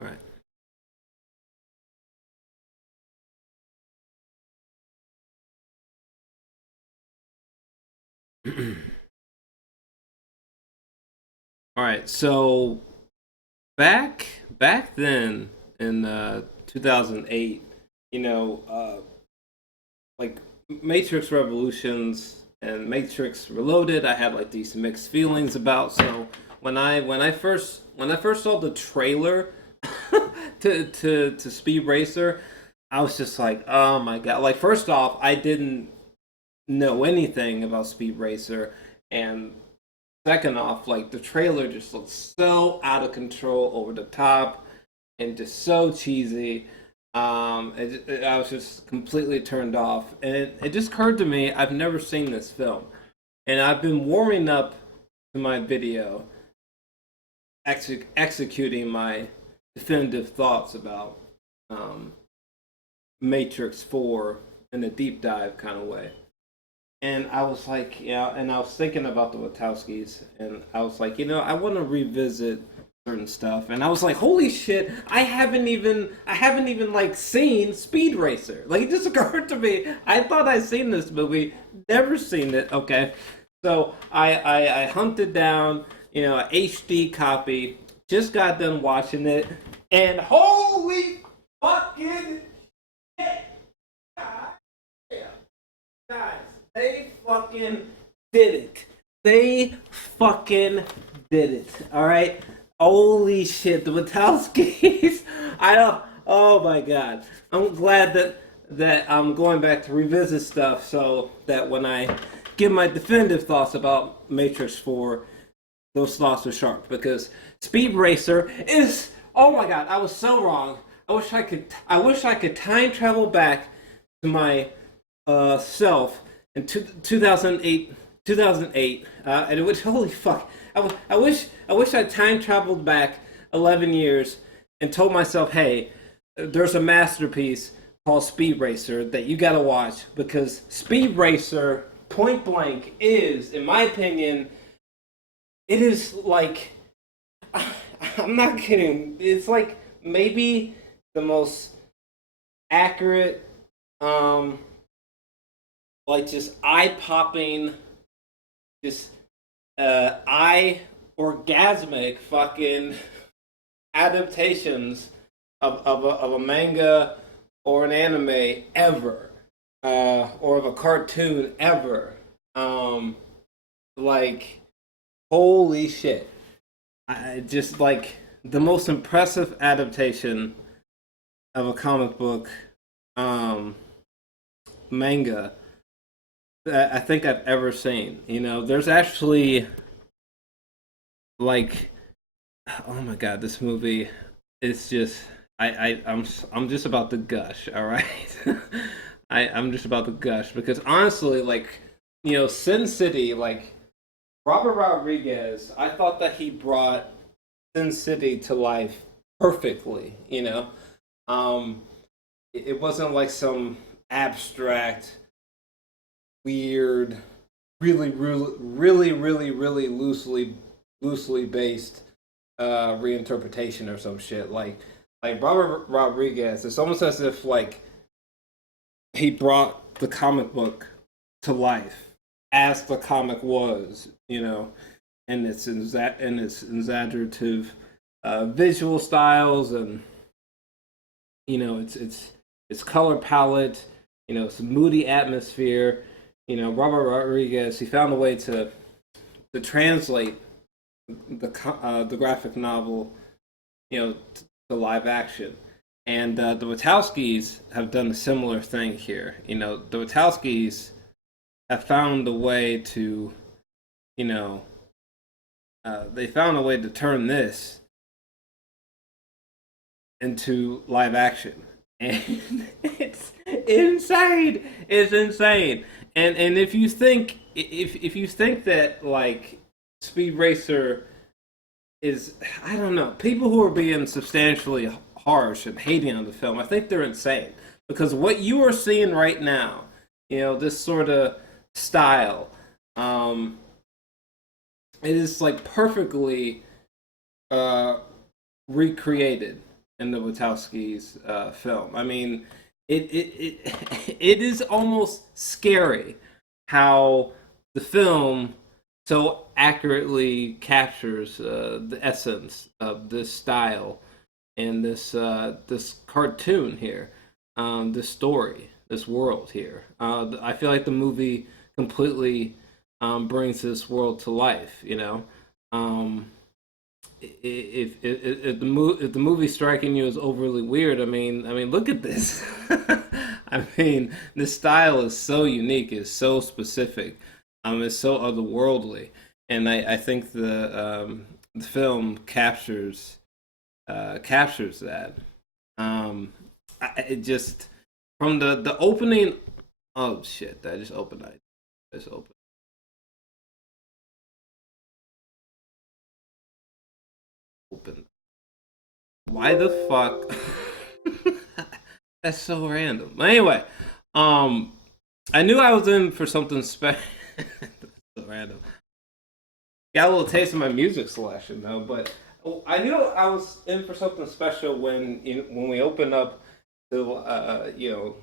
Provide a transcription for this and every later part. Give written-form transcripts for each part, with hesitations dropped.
Right. All right. So back then in 2008, you know, like Matrix Revolutions and Matrix Reloaded, I had like these mixed feelings about. So when I first saw the trailer to Speed Racer, I was just like, oh my god! Like first off, I didn't know anything about Speed Racer, and second off, like the trailer just looked so out of control, over the top, and just so cheesy. I was just completely turned off, and it just occurred to me I've never seen this film, and I've been warming up to my video, executing my definitive thoughts about um, Matrix Four in a deep dive kind of way. And I was like, yeah, and I was thinking about the Wachowskis, and I was like, I want to revisit certain stuff, and I was like, holy shit, I haven't even like seen Speed Racer. Like it just occurred to me, I thought I'd seen this movie, never seen it. Okay, so I hunted down, a HD copy, just got done watching it, and holy fucking shit, guys, they fucking did it. They fucking did it. All right. Holy shit, the Wachowskis. I don't. Oh my god. I'm glad that I'm going back to revisit stuff so that when I give my definitive thoughts about Matrix 4, those thoughts are sharp because Speed Racer is. Oh my god, I was so wrong. I wish I could time travel back to my self in 2008, and it was holy fuck. I wish I time traveled back 11 years and told myself, hey, there's a masterpiece called Speed Racer that you gotta watch because Speed Racer, point blank, is, in my opinion, it is like I'm not kidding. It's like maybe the most accurate, um, like just eye popping, just eye orgasmic fucking adaptations of a manga or an anime ever, or of a cartoon ever. Um, like holy shit! I just like the most impressive adaptation of a comic book, um, manga that I think I've ever seen. There's actually like, oh my god, this movie is just I'm just about to gush. All right, I'm just about to gush because honestly, like, Sin City, like Robert Rodriguez, I thought that he brought Sin City to life perfectly. Um, it wasn't like some abstract, weird, really loosely based reinterpretation or some shit. Like Robert Rodriguez, it's almost as if like he brought the comic book to life as the comic was, and its exaggerative visual styles, and its color palette, its moody atmosphere. Robert Rodriguez, he found a way to translate the graphic novel, to live action. And the Wachowskis have done a similar thing here. The Wachowskis have found a way to, you know, they found a way to turn this into live action, and it's insane. It's insane. And if you think that like Speed Racer is, I don't know, people who are being substantially harsh and hating on the film, I think they're insane because what you are seeing right now, this sort of style, um, it is like perfectly uh, recreated in the Wachowskis film. I mean, it is almost scary how the film so accurately captures the essence of this style and this cartoon here, this story, this world here. I feel like the movie completely brings this world to life. You know, um, if the movie striking you as overly weird, I mean, look at this. I mean, the style is so unique, is so specific, it's so otherworldly, and I think the film captures that. It just from the opening. Oh shit! I just opened. I just opened. Why the fuck? That's so random. Anyway, um, I knew I was in for something special. So random. Got a little taste of my music selection though, but I knew I was in for something special when we opened up the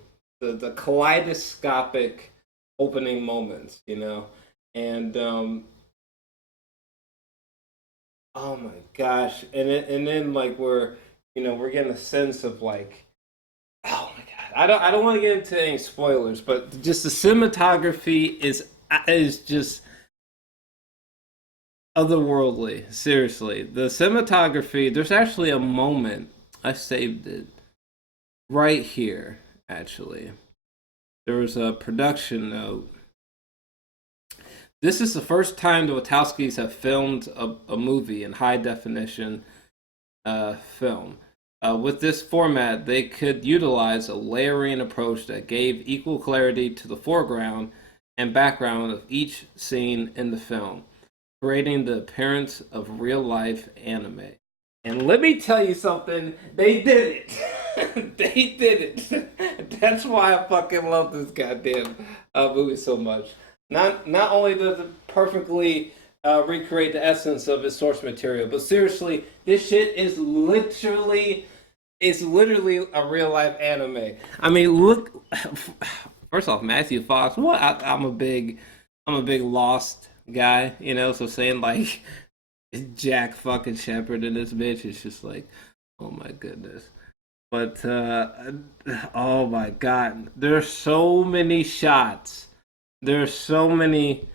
the kaleidoscopic opening moments, and oh my gosh, and then like we're getting a sense of like, oh my god, I don't want to get into any spoilers, but just the cinematography is just otherworldly. Seriously, the cinematography. There's actually a moment I saved it right here. Actually, there was a production note. This is the first time the Wachowskis have filmed a movie in high definition film. With this format, they could utilize a layering approach that gave equal clarity to the foreground and background of each scene in the film, creating the appearance of real life anime. And let me tell you something, they did it. They did it. That's why I fucking love this goddamn movie so much. Not only does it perfectly recreate the essence of its source material, but seriously, this shit is literally a real life anime. I mean, look. First off, Matthew Fox. What? I'm a big Lost guy. So saying like Jack fucking Shepard in this bitch is just like, oh my goodness. But oh my god, there's so many shots. There's so many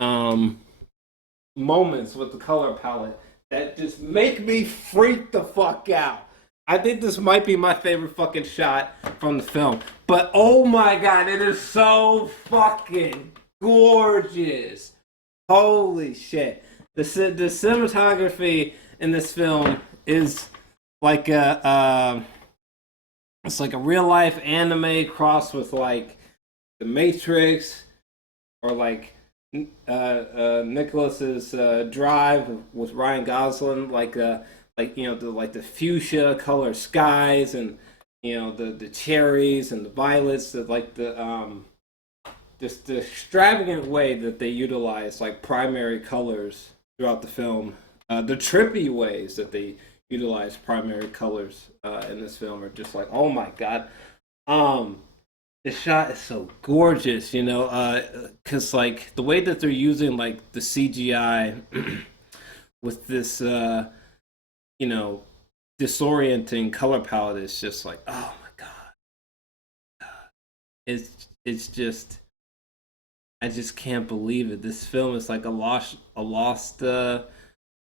um moments with the color palette that just make me freak the fuck out. I think this might be my favorite fucking shot from the film. But oh my god, it is so fucking gorgeous. Holy shit. The cinematography in this film is like it's like a real life anime crossed with like The Matrix or like Nicholas's Drive with Ryan Gosling, the fuchsia color skies and the cherries and the violets, just the extravagant way that they utilize like primary colors throughout the film, the trippy ways that they utilize primary colors in this film are just like, oh my god. The shot is so gorgeous, because like the way that they're using like the CGI with this, you know, disorienting color palette is just like, oh my god, it's just, I just can't believe it. This film is like a lost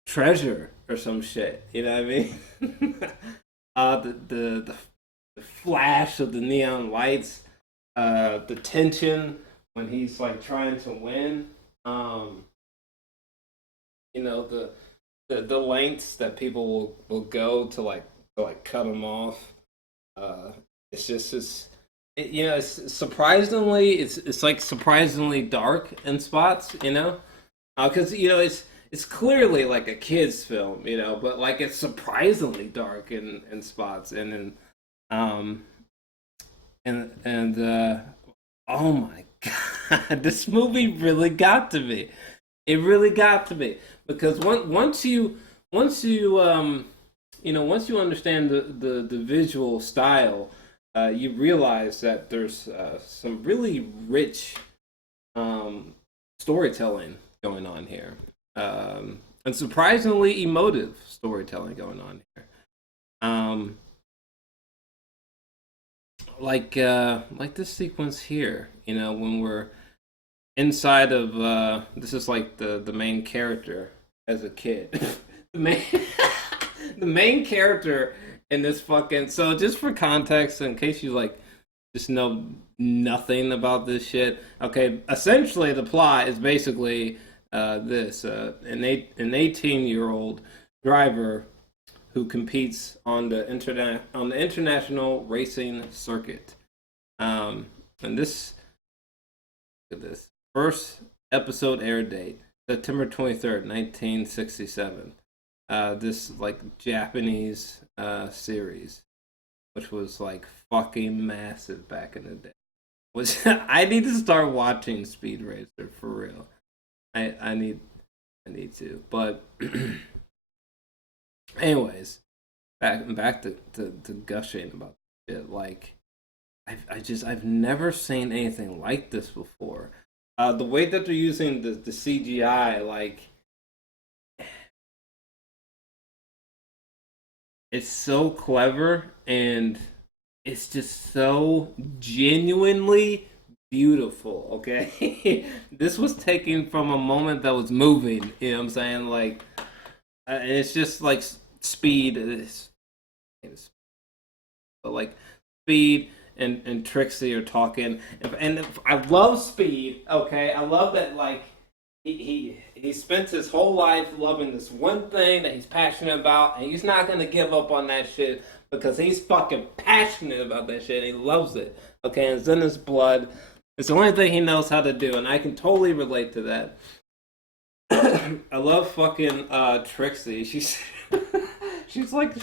treasure or some shit. You know what I mean? The flash of the neon lights, the tension when he's like trying to win. Um, the lengths that people will go to like cut him off. It's just it's surprisingly it's like surprisingly dark in spots, because it's clearly like a kids film, but like it's surprisingly dark in spots, and then um and oh my god, this movie really got to me. It really got to me because once you once you understand the visual style, you realize that there's some really rich um, storytelling going on here, and surprisingly emotive storytelling going on here. Um, like this sequence here, when we're inside of this is like the main character as a kid. the main the main character in this fucking so just for context, in case you like just know nothing about this shit. Okay, essentially the plot is basically this an 18-year-old driver who competes on the international racing circuit. And this look at this first episode air date September 23rd, 1967. This like Japanese series, which was like fucking massive back in the day. Which I need to start watching Speed Racer for real. I need to. But anyways, back to gushing about shit. Like I've never seen anything like this before. The way that they're using the CGI, like it's so clever and it's just so genuinely beautiful. Okay, this was taken from a moment that was moving. You know what I'm saying? Like, and it's just like speed. But like Speed and Trixie are talking, and I love Speed. Okay, I love that. Like he spent his whole life loving this one thing that he's passionate about, and he's not gonna give up on that shit because he's fucking passionate about that shit. And he loves it. Okay, and it's in his blood. It's the only thing he knows how to do, and I can totally relate to that. I love fucking Trixie. She's like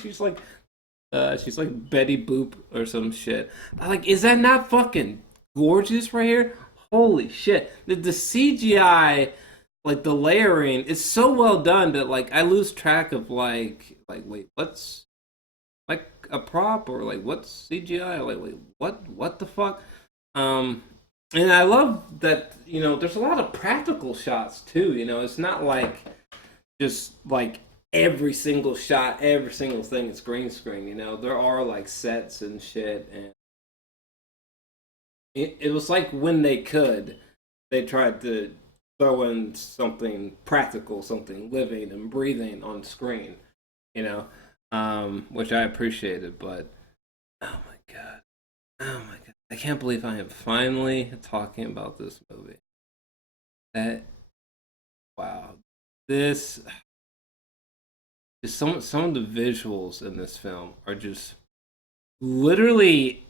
Betty Boop or some shit. I'm like, is that not fucking gorgeous right here? Holy shit! The CGI, like the layering, is so well done that like I lose track of like wait, what's like a prop or like what's CGI? Like wait, what the fuck? Um, and I love that there's a lot of practical shots too. It's not like just like every single shot, every single thing is green screen. There are like sets and shit, and it was like when they could, they tried to throw in something practical, something living and breathing on screen. You know, which I appreciated. But oh my god, oh my god, I can't believe I am finally talking about this movie. That wow, this just some of the visuals in this film are just literally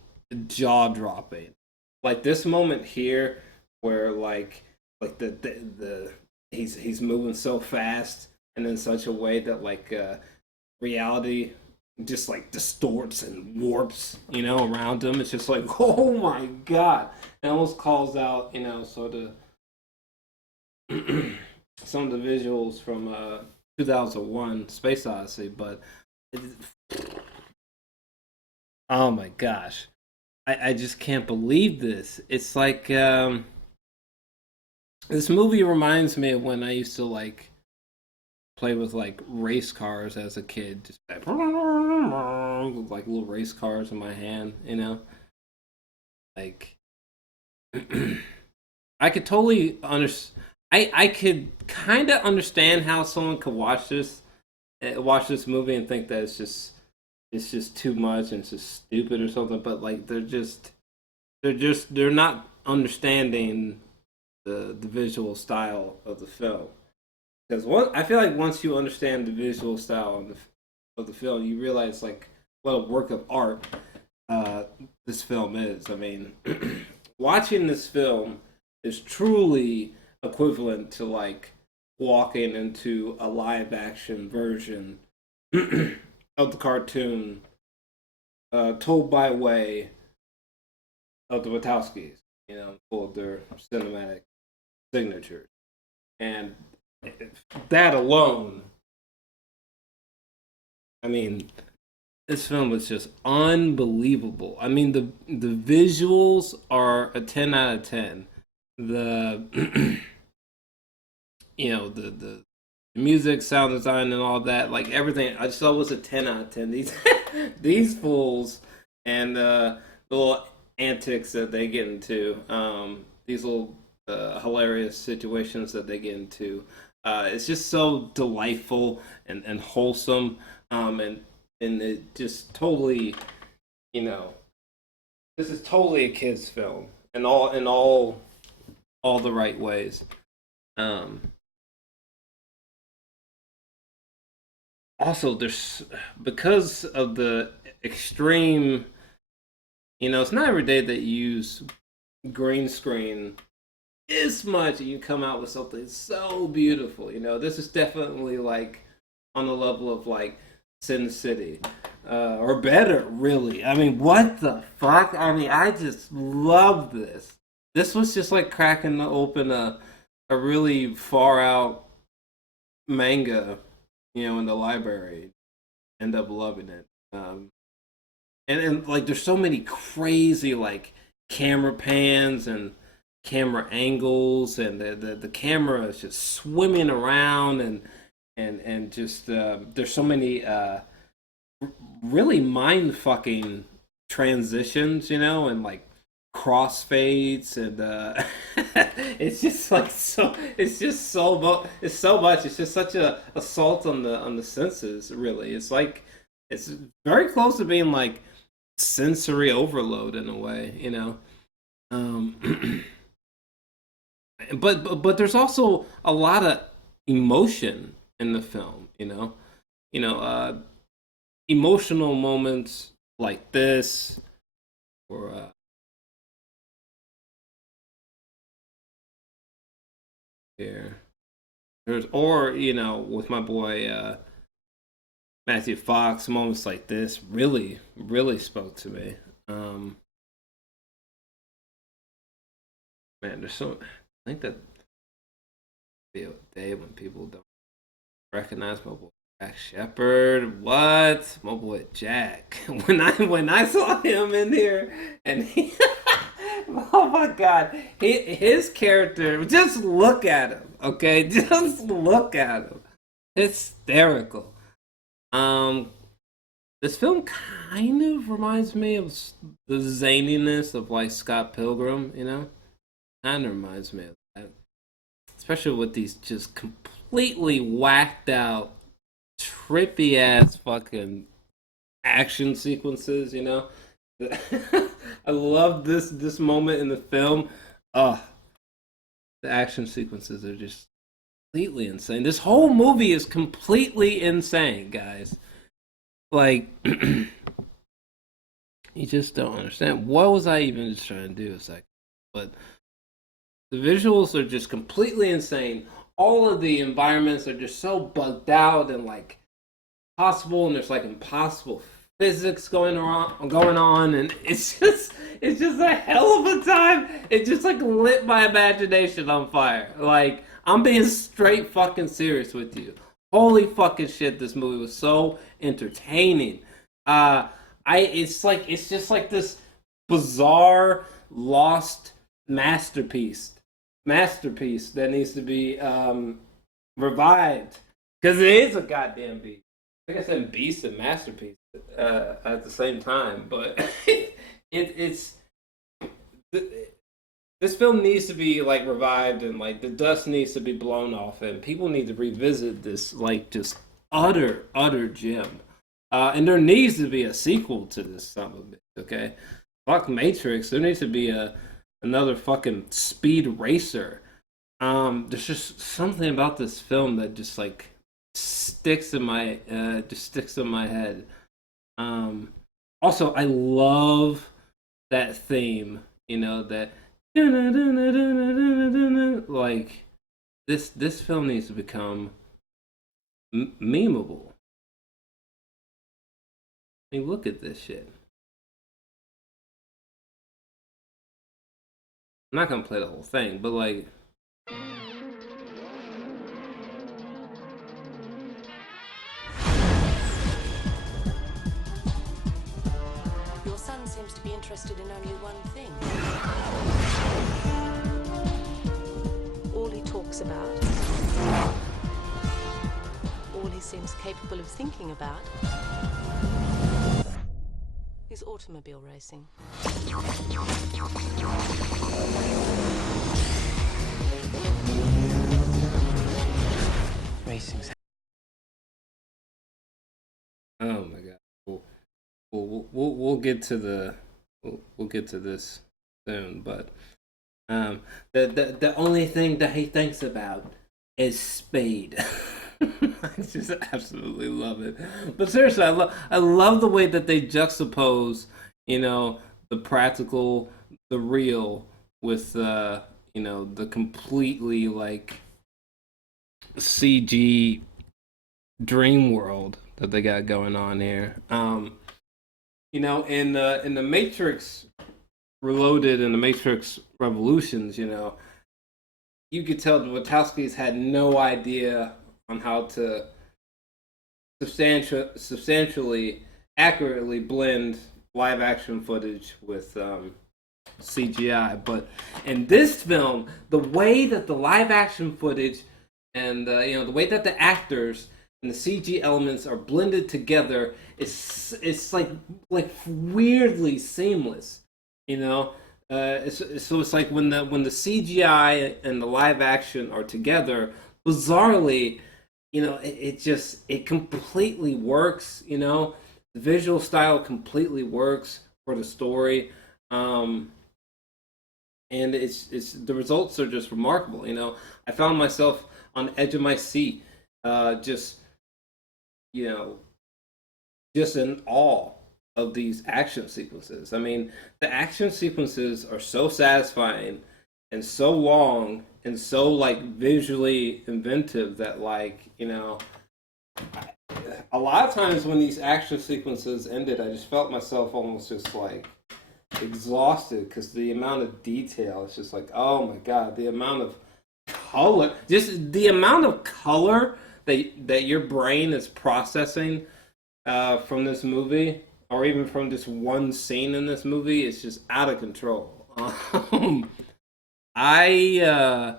jaw dropping. Like this moment here, where like the he's moving so fast and in such a way that like reality just like distorts and warps, around him. It's just like, oh my god! It almost calls out, sort of some of the visuals from 2001 Space Odyssey, but it, oh my gosh. I just can't believe this. It's like this movie reminds me of when I used to like play with like race cars as a kid, just like, with like little race cars in my hand. Like I could totally understand. I could kind of understand how someone could watch this movie and think that it's just too much and it's just stupid or something. But like they're not understanding the visual style of the film. Because I feel like once you understand the visual style of the film, you realize like what a work of art this film is. I mean, watching this film is truly equivalent to like walking into a live action version of the cartoon told by way of the Wachowskis, for their cinematic signatures. And that alone I mean, this film was just unbelievable. I mean, the visuals are a 10 out of 10. The the music, sound design, and all that, like everything, I just thought was a 10 out of 10. These these fools and the little antics that they get into, these little hilarious situations that they get into. It's just so delightful and wholesome, and it just totally, you know, this is totally a kids film in all the right ways. Um, Also, there's because of the extreme, it's not every day that you use green screen this much and you come out with something so beautiful. This is definitely like on the level of like Sin City, or better, really. I mean, what the fuck? I mean, I just love this. This was just like cracking open a really far out manga, in the library. End up loving it. And like there's so many crazy like camera pans and camera angles, and the camera is just swimming around, and just there's so many really mind fucking transitions, and like crossfades, and it's just like so it's so much. It's just such a assault on the senses, really. It's like it's very close to being like sensory overload in a way, um but there's also a lot of emotion in the film, you know emotional moments like this, or here there's or with my boy Matthew Fox, moments like this really really spoke to me. Man, there's so I think that be a day when people don't recognize my boy Jack Shepard. What? My boy Jack. When I saw him in here, and he oh my god. His character, just look at him, okay? Just look at him. Hysterical. Um this film kind of reminds me of the zaniness of like Scott Pilgrim, Kind of reminds me of that, especially with these just completely whacked out, trippy ass fucking action sequences. I love this moment in the film. The action sequences are just completely insane. This whole movie is completely insane, guys. Like, you just don't understand. What was I even just trying to do a second? But the visuals are just completely insane. All of the environments are just so bugged out and like possible, and there's like impossible physics going on, and it's just a hell of a time. It just like lit my imagination on fire. Like, I'm being straight fucking serious with you. Holy fucking shit, this movie was so entertaining. It's just like this bizarre lost masterpiece that needs to be revived, because it is a goddamn beast. Like I said, beast and masterpiece at the same time, but it's this film needs to be like revived, and like the dust needs to be blown off, and people need to revisit this like just utter gem. And there needs to be a sequel to this son of a bitch. Okay, fuck Matrix. There needs to be another fucking Speed Racer. There's just something about this film that just like sticks in my head. Also, I love that theme. That like this film needs to become memeable. I mean, look at this shit. I'm not gonna play the whole thing, but like, seems to be interested in only one thing. All he talks about, all he seems capable of thinking about, is automobile racing. Racing's. Oh my god. We'll get to we'll get to this soon, but the only thing that he thinks about is speed. I just absolutely love it. But seriously, I love the way that they juxtapose, the practical, the real with the completely like CG dream world that they got going on here. In the Matrix Reloaded and the Matrix Revolutions, you could tell the Wachowskis had no idea on how to substantially, accurately blend live action footage with CGI. But in this film, the way that the live action footage and the way that the actors and the CG elements are blended together, it's like weirdly seamless, so it's like when the CGI and the live action are together, bizarrely, it completely works. The visual style completely works for the story, and it's the results are just remarkable. I found myself on the edge of my seat, just in awe of these action sequences. I mean, the action sequences are so satisfying and so long and so like visually inventive that a lot of times when these action sequences ended, I just felt myself almost just like exhausted because the amount of detail is just like, oh my god, the amount of color, just the amount of color that your brain is processing from this movie, or even from this one scene in this movie, is just out of control. I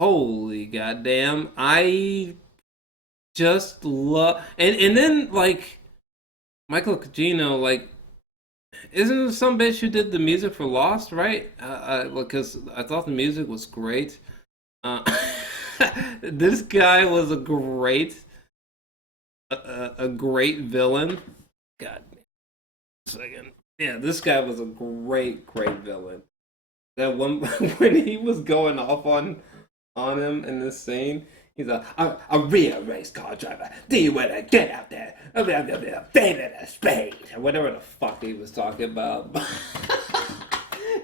holy goddamn, I just love, and then like Michael Giacchino, like, isn't it some bitch who did the music for Lost, right? Because I thought the music was great. Uh, this guy was a great villain. God, second. Yeah, this guy was a great villain. That one when he was going off on him in this scene, he's a real race car driver. Do you want to get out there? David a spade, or whatever the fuck he was talking about.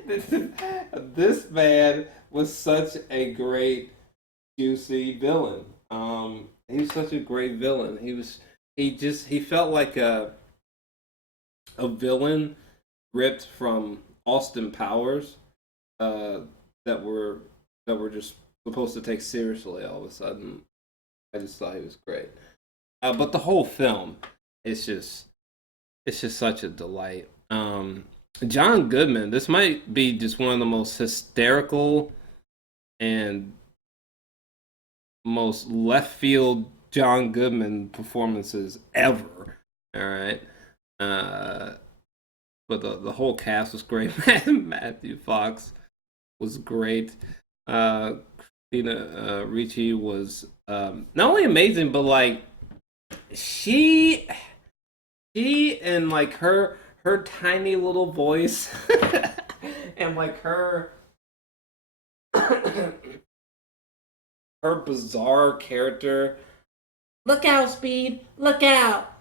this man was such a great, juicy villain. He was such a great villain. He felt like a villain ripped from Austin Powers, that were just supposed to take seriously all of a sudden. I just thought he was great. But the whole film, it's just such a delight. John Goodman, this might be just one of the most hysterical and most left field John Goodman performances ever. All right. But the whole cast was great. Matthew Fox was great. Christina Ricci was not only amazing, but like she and like her tiny little voice and like her her bizarre character. Look out, Speed! Look out!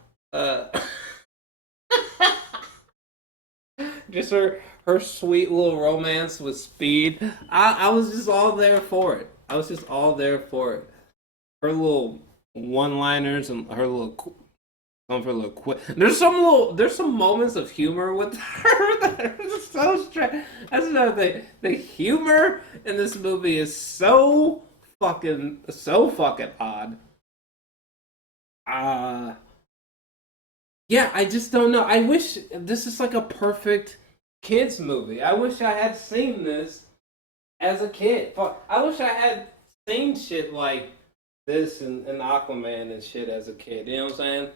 Just her sweet little romance with Speed. I was just all there for it. I was just all there for it. Her little one-liners and her little quick. There's some moments of humor with her that are so strange. That's another thing. The humor in this movie is so fucking odd. yeah, I just don't know. I wish this is like a perfect kids movie. I wish I had seen this as a kid. I wish I had seen shit like this and Aquaman and shit as a kid. You know what I'm saying?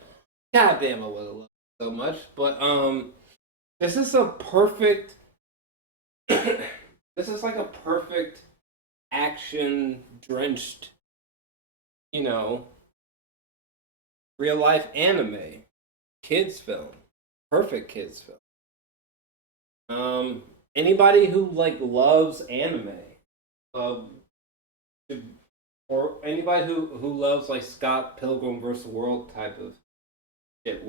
God damn, I would have loved it so much. But this is a perfect. This is like a perfect action drenched, you know, real life anime kids film. Perfect kids film. Anybody who like loves anime, um, or anybody who loves like Scott Pilgrim versus the World type of shit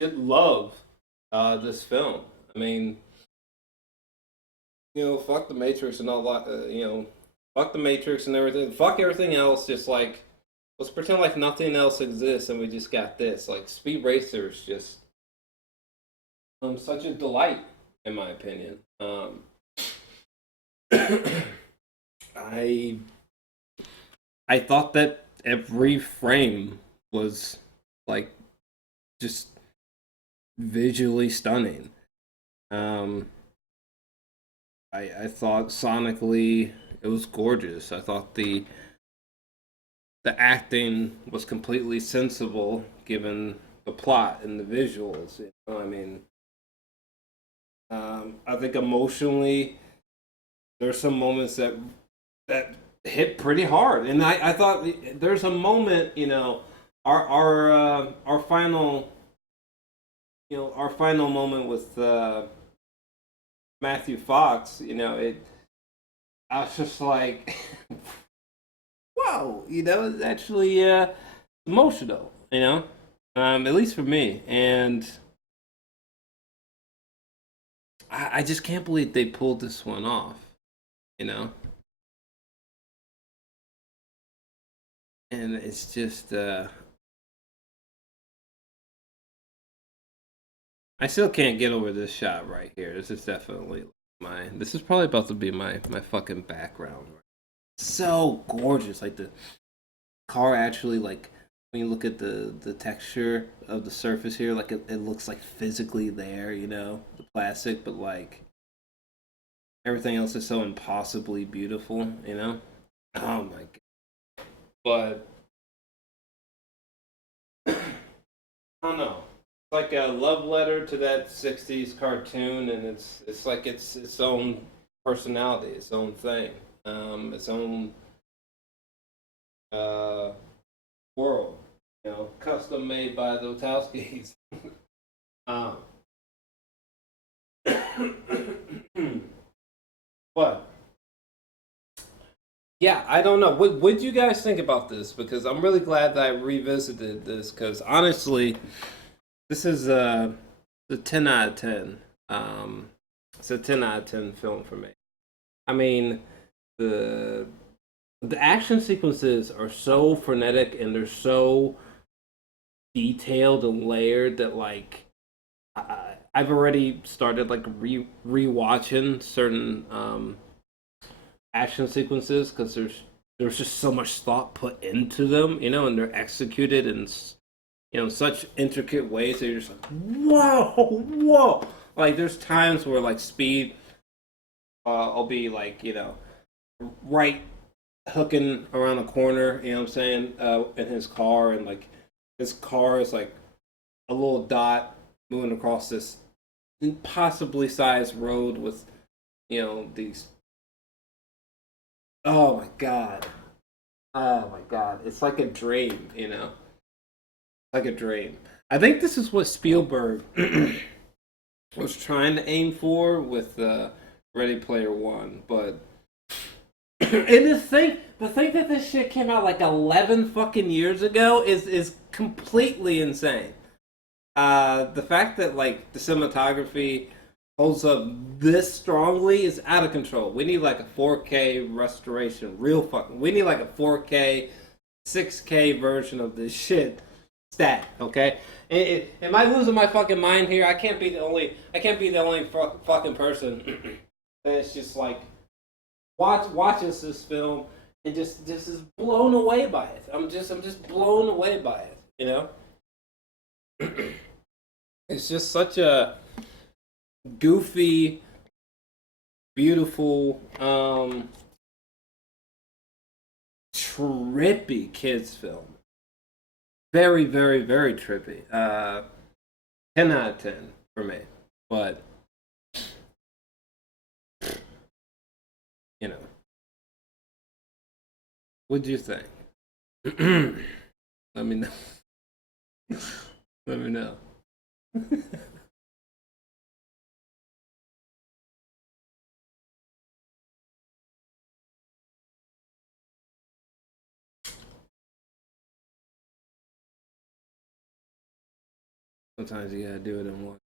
should love this film. I mean, fuck the Matrix and all that. Fuck the Matrix and everything. Fuck everything else. Just like let's pretend like nothing else exists and we just got this. Like Speed Racer is just such a delight in my opinion. I I thought that every frame was like just visually stunning. Um, I thought sonically it was gorgeous. I thought the acting was completely sensible given the plot and the visuals. I mean, I think emotionally there's some moments that hit pretty hard, and I thought there's a moment, our final, our final moment with Matthew Fox, I was just like, whoa, it's actually emotional, at least for me, and I just can't believe they pulled this one off, you know. And it's just I still can't get over this shot right here. This is definitely this is probably about to be my fucking background. So gorgeous. Like the car actually, like when you look at the texture of the surface here, like it looks like physically there, the plastic, but like everything else is so impossibly beautiful. Oh my god. But I don't know. It's like a love letter to that '60s cartoon, and it's like its own personality, its own thing, its own uh, world. Custom made by the Wachowskis. um, but yeah, I don't know. What do you guys think about this? Because I'm really glad that I revisited this. Because honestly, this is a 10 out of 10. It's a 10 out of 10 film for me. I mean, the the action sequences are so frenetic and they're so detailed and layered that like I've already started like rewatching certain action sequences because there's just so much thought put into them, and they're executed in such intricate ways that you're just like, whoa, whoa. Like there's times where like Speed, I'll be like, right hooking around a corner, you know what I'm saying, in his car, and like his car is like a little dot moving across this impossibly sized road with, these. Oh my god. Oh my god. It's like a dream, like a dream. I think this is what Spielberg was trying to aim for with Ready Player One, but and the thing that this shit came out like 11 fucking years ago is completely insane. The fact that like the cinematography holds up this strongly is out of control. We need like a 4K restoration, real fucking. We need like a 4K, 6K version of this shit stat. Okay, am I losing my fucking mind here? I can't be the only. I can't be the only fucking person that's just like watches this film and just is blown away by it. I'm just blown away by it. It's just such a goofy, beautiful, trippy kids film. Very, very, very trippy. 10 out of 10 for me. But, you know, what'd you think? Let me know. Let me know. Sometimes you gotta do it in one.